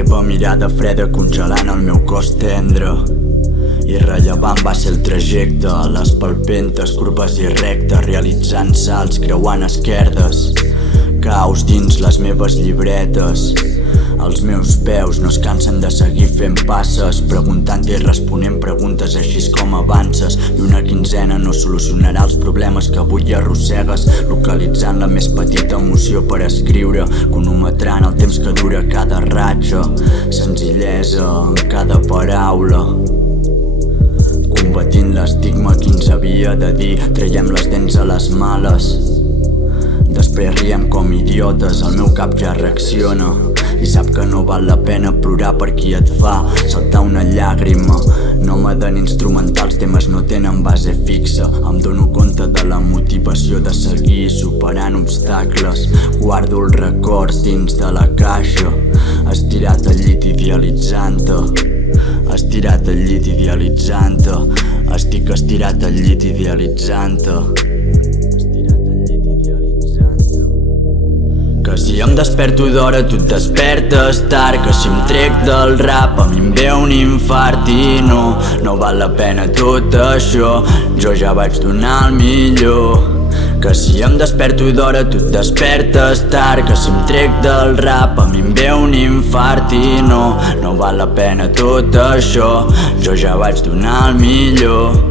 teva mirada freda congelant el meu cos tendre. Irrellevant va ser el trajecte, les palpentes curves i rectes, realitzant salts, creuant esquerdes, caos dins les meves llibretes. Els meus peus no es cansen de seguir fent passes, preguntant i responent preguntes així com avances. I una quinzena no solucionarà els problemes que avui arrossegues, localitzant la més petita emoció per escriure, cronometrant el temps que dura cada ratxa, senzillesa en cada paraula, combatint l'estigma que ens havia de dir. Traiem les dents a les males, després riem com idiotes, el meu cap ja reacciona i sap que no val la pena plorar per qui et fa saltar una llàgrima. No m'aden instrumentals, temes no tenen base fixa. Em dono compte de la motivació de seguir superant obstacles. Guardo els records dins de la caixa, estirat al llit idealitzant-te, estirat al llit idealitzant-te, estic estirat al llit idealitzant-te. Que si em desperto d'hora tu et despertes tard, que si em trec del rap a mi em ve un infart i no val la pena tot això, jo ja vaig donar el millor. Que si em desperto d'hora tu et despertes tard, que si em trec del rap a mi em ve un infart i no val la pena tot això, jo ja vaig donar el millor.